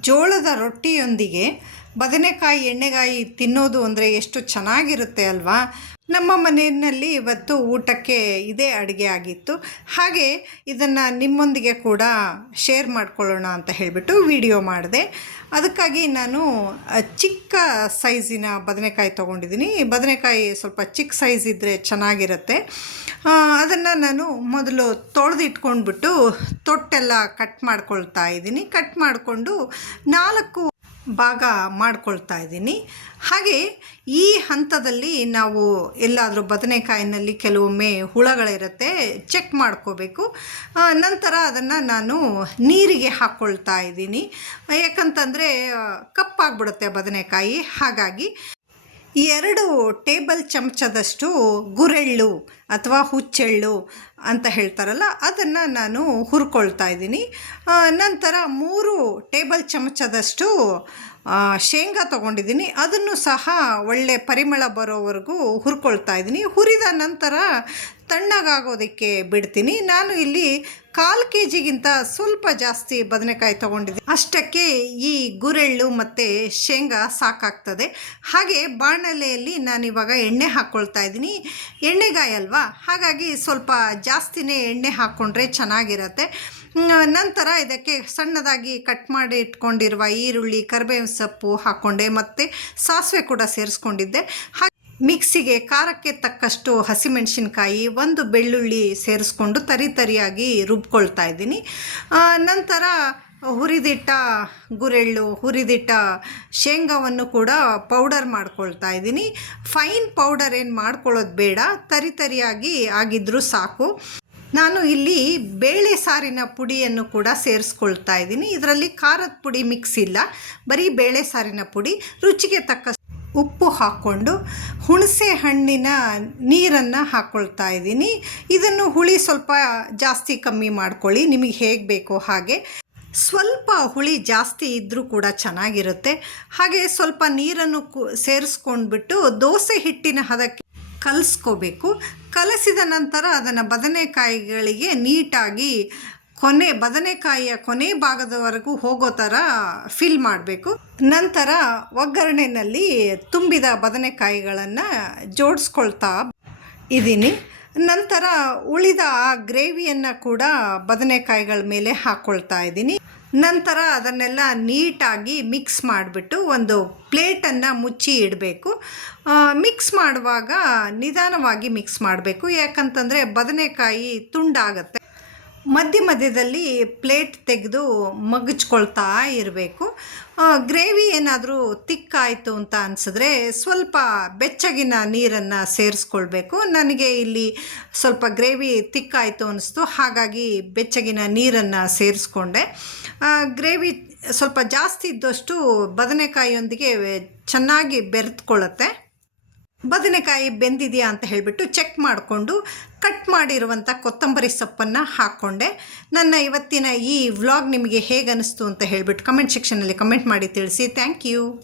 ಜೋಳದ ರೊಟ್ಟಿಯೊಂದಿಗೆ ಬದನೆಕಾಯಿ, ಎಣ್ಣೆಗಾಯಿ ತಿನ್ನೋದು ಅಂದರೆ ಎಷ್ಟು ಚೆನ್ನಾಗಿರುತ್ತೆ ಅಲ್ವಾ? ನಮ್ಮ ಮನೆಯಲ್ಲಿ ಇವತ್ತು ಊಟಕ್ಕೆ ಇದೇ ಅಡುಗೆ ಆಗಿತ್ತು. ಹಾಗೆ ಇದನ್ನು ನಿಮ್ಮೊಂದಿಗೆ ಕೂಡ ಶೇರ್ ಮಾಡ್ಕೊಳ್ಳೋಣ ಅಂತ ಹೇಳಿಬಿಟ್ಟು ವಿಡಿಯೋ ಮಾಡಿದೆ. ಅದಕ್ಕಾಗಿ ನಾನು ಚಿಕ್ಕ ಸೈಜಿನ ಬದನೆಕಾಯಿ ತೊಗೊಂಡಿದ್ದೀನಿ. ಬದನೆಕಾಯಿ ಸ್ವಲ್ಪ ಚಿಕ್ಕ ಸೈಜ್ ಇದ್ದರೆ ಚೆನ್ನಾಗಿರುತ್ತೆ. ಅದನ್ನು ನಾನು ಮೊದಲು ತೊಳೆದಿಟ್ಕೊಂಡ್ಬಿಟ್ಟು ತೊಟ್ಟೆಲ್ಲ ಕಟ್ ಮಾಡ್ಕೊಳ್ತಾ ಇದ್ದೀನಿ. ಕಟ್ ಮಾಡಿಕೊಂಡು ನಾಲ್ಕು ಭಾಗ ಮಾಡ್ಕೊಳ್ತಾ ಇದ್ದೀನಿ. ಹಾಗೆ ಈ ಹಂತದಲ್ಲಿ ನಾವು ಎಲ್ಲಾದರೂ ಬದನೆಕಾಯಿನಲ್ಲಿ ಕೆಲವೊಮ್ಮೆ ಹುಳಗಳಿರುತ್ತೆ ಚೆಕ್ ಮಾಡ್ಕೋಬೇಕು. ನಂತರ ಅದನ್ನು ನಾನು ನೀರಿಗೆ ಹಾಕ್ಕೊಳ್ತಾ ಇದ್ದೀನಿ. ಯಾಕಂತಂದರೆ ಕಪ್ಪಾಗ್ಬಿಡುತ್ತೆ ಬದನೆಕಾಯಿ. ಹಾಗಾಗಿ ಎರಡು ಟೇಬಲ್ ಚಮಚದಷ್ಟು ಗುರೆಳ್ಳು ಅಥವಾ ಹುಚ್ಚೆಳ್ಳು ಅಂತ ಹೇಳ್ತಾರಲ್ಲ, ಅದನ್ನು ನಾನು ಹುರ್ಕೊಳ್ತಾ ಇದ್ದೀನಿ. ನಂತರ ಮೂರು ಟೇಬಲ್ ಚಮಚದಷ್ಟು ಶೇಂಗಾ ತೊಗೊಂಡಿದ್ದೀನಿ. ಅದನ್ನು ಸಹ ಒಳ್ಳೆ ಪರಿಮಳ ಬರೋವರೆಗೂ ಹುರ್ಕೊಳ್ತಾ ಇದ್ದೀನಿ. ಹುರಿದ ನಂತರ ತಣ್ಣಗಾಗೋದಕ್ಕೆ ಬಿಡ್ತೀನಿ. ನಾನು ಇಲ್ಲಿ ಕಾಲು ಕೆ ಜಿಗಿಂತ ಸ್ವಲ್ಪ ಜಾಸ್ತಿ ಬದನೆಕಾಯಿ ತೊಗೊಂಡಿದ್ದೆ. ಅಷ್ಟಕ್ಕೆ ಈ ಗುರೆಳ್ಳು ಮತ್ತು ಶೇಂಗಾ ಸಾಕಾಗ್ತದೆ. ಹಾಗೆ ಬಾಣಲೆಯಲ್ಲಿ ನಾನಿವಾಗ ಎಣ್ಣೆ ಹಾಕ್ಕೊಳ್ತಾ ಇದ್ದೀನಿ. ಎಣ್ಣೆಗಾಯಿ ಅಲ್ವಾ? ಹಾಗಾಗಿ ಸ್ವಲ್ಪ ಜಾಸ್ತಿನೇ ಎಣ್ಣೆ ಹಾಕ್ಕೊಂಡ್ರೆ ಚೆನ್ನಾಗಿರತ್ತೆ. ನಂತರ ಇದಕ್ಕೆ ಸಣ್ಣದಾಗಿ ಕಟ್ ಮಾಡಿ ಇಟ್ಕೊಂಡಿರುವ ಈರುಳ್ಳಿ, ಕರಿಬೇವಿನ ಸೊಪ್ಪು ಹಾಕ್ಕೊಂಡೆ ಮತ್ತು ಸಾಸಿವೆ ಕೂಡ ಸೇರಿಸ್ಕೊಂಡಿದ್ದೆ. ಹಾಗೆ ಮಿಕ್ಸಿಗೆ ಖಾರಕ್ಕೆ ತಕ್ಕಷ್ಟು ಹಸಿಮೆಣಸಿನ್ಕಾಯಿ, ಒಂದು ಬೆಳ್ಳುಳ್ಳಿ ಸೇರಿಸ್ಕೊಂಡು ತರಿ ತರಿಯಾಗಿ ರುಬ್ಕೊಳ್ತಾ ಇದ್ದೀನಿ. ನಂತರ ಹುರಿದಿಟ್ಟ ಗುರೆಳ್ಳು, ಹುರಿದಿಟ್ಟ ಶೇಂಗಾವನ್ನು ಕೂಡ ಪೌಡರ್ ಮಾಡ್ಕೊಳ್ತಾ ಇದ್ದೀನಿ. ಫೈನ್ ಪೌಡರ್ ಏನು ಮಾಡ್ಕೊಳ್ಳೋದು ಬೇಡ, ತರಿ ತರಿಯಾಗಿ ಆಗಿದ್ರೂ ಸಾಕು. ನಾನು ಇಲ್ಲಿ ಬೇಳೆ ಸಾರಿನ ಪುಡಿಯನ್ನು ಕೂಡ ಸೇರಿಸ್ಕೊಳ್ತಾ ಇದ್ದೀನಿ. ಇದರಲ್ಲಿ ಖಾರದ ಪುಡಿ ಮಿಕ್ಸ್ ಇಲ್ಲ, ಬರೀ ಬೇಳೆ ಸಾರಿನ ಪುಡಿ. ರುಚಿಗೆ ತಕ್ಕ ಉಪ್ಪು ಹಾಕ್ಕೊಂಡು ಹುಣಸೆ ಹಣ್ಣಿನ ನೀರನ್ನು ಹಾಕ್ಕೊಳ್ತಾ ಇದ್ದೀನಿ. ಇದನ್ನು ಹುಳಿ ಸ್ವಲ್ಪ ಜಾಸ್ತಿ ಕಮ್ಮಿ ಮಾಡ್ಕೊಳ್ಳಿ. ನಿಮಗೆ ಹೇಗೆ ಬೇಕೋ ಹಾಗೆ. ಸ್ವಲ್ಪ ಹುಳಿ ಜಾಸ್ತಿ ಇದ್ದರೂ ಕೂಡ ಚೆನ್ನಾಗಿರುತ್ತೆ. ಹಾಗೆ ಸ್ವಲ್ಪ ನೀರನ್ನು ಸೇರಿಸ್ಕೊಂಡ್ಬಿಟ್ಟು ದೋಸೆ ಹಿಟ್ಟಿನ ಹದಕ್ಕೆ ಕಲಿಸ್ಕೋಬೇಕು. ಕಲಸಿದ ನಂತರ ಅದನ್ನು ಬದನೆಕಾಯಿಗಳಿಗೆ ನೀಟಾಗಿ ಕೊನೆ ಬದನೆಕಾಯಿಯ ಕೊನೆ ಭಾಗದವರೆಗೂ ಹೋಗೋ ಥರ ಫಿಲ್ ಮಾಡಬೇಕು. ನಂತರ ಒಗ್ಗರಣೆಯಲ್ಲಿ ತುಂಬಿದ ಬದನೆಕಾಯಿಗಳನ್ನು ಜೋಡಿಸ್ಕೊಳ್ತಾ ಇದ್ದೀನಿ ನಂತರ ಉಳಿದ ಆ ಗ್ರೇವಿಯನ್ನು ಕೂಡ ಬದನೆಕಾಯಿಗಳ ಮೇಲೆ ಹಾಕ್ಕೊಳ್ತಾ ಇದ್ದೀನಿ ನಂತರ ಅದನ್ನೆಲ್ಲ ನೀಟಾಗಿ ಮಿಕ್ಸ್ ಮಾಡಿಬಿಟ್ಟು ಒಂದು ಪ್ಲೇಟನ್ನು ಮುಚ್ಚಿ ಇಡಬೇಕು. ಮಿಕ್ಸ್ ಮಾಡುವಾಗ ನಿಧಾನವಾಗಿ ಮಿಕ್ಸ್ ಮಾಡಬೇಕು. ಯಾಕಂತಂದರೆ ಬದನೆಕಾಯಿ ತುಂಡಾಗತ್ತೆ. ಮಧ್ಯ ಮಧ್ಯದಲ್ಲಿ ಪ್ಲೇಟ್ ತೆಗೆದು ಮಗಚ್ಕೊಳ್ತಾ ಇರಬೇಕು. ಗ್ರೇವಿ ಏನಾದರೂ ತಿಕ್ಕಾಯಿತು ಅಂತ ಅನಿಸಿದ್ರೆ ಸ್ವಲ್ಪ ಬೆಚ್ಚಗಿನ ನೀರನ್ನು ಸೇರಿಸ್ಕೊಳ್ಬೇಕು. ನನಗೆ ಇಲ್ಲಿ ಸ್ವಲ್ಪ ಗ್ರೇವಿ ತಿಕ್ಕಾಯಿತು ಅನ್ನಿಸ್ತು ಹಾಗಾಗಿ ಬೆಚ್ಚಗಿನ ನೀರನ್ನು ಸೇರಿಸ್ಕೊಂಡೆ. ಗ್ರೇವಿ ಸ್ವಲ್ಪ ಜಾಸ್ತಿ ಇದ್ದಷ್ಟು ಬದನೆಕಾಯಿಯೊಂದಿಗೆ ಚೆನ್ನಾಗಿ ಬೆರೆತ್ಕೊಳ್ಳುತ್ತೆ ಬದನೆಕಾಯಿ ಬೆಂದಿದೆಯಾ ಅಂತ ಹೇಳಿಬಿಟ್ಟು ಚೆಕ್ ಮಾಡಿಕೊಂಡು ಕಟ್ ಮಾಡಿರುವಂಥ ಕೊತ್ತಂಬರಿ ಸೊಪ್ಪನ್ನು ಹಾಕ್ಕೊಂಡೆ. ನನ್ನ ಇವತ್ತಿನ ಈ ವ್ಲಾಗ್ ನಿಮಗೆ ಹೇಗೆ ಅನ್ನಿಸ್ತು ಅಂತ ಹೇಳಿಬಿಟ್ಟು ಕಮೆಂಟ್ ಸೆಕ್ಷನಲ್ಲಿ ಕಮೆಂಟ್ ಮಾಡಿ ತಿಳಿಸಿ. Thank you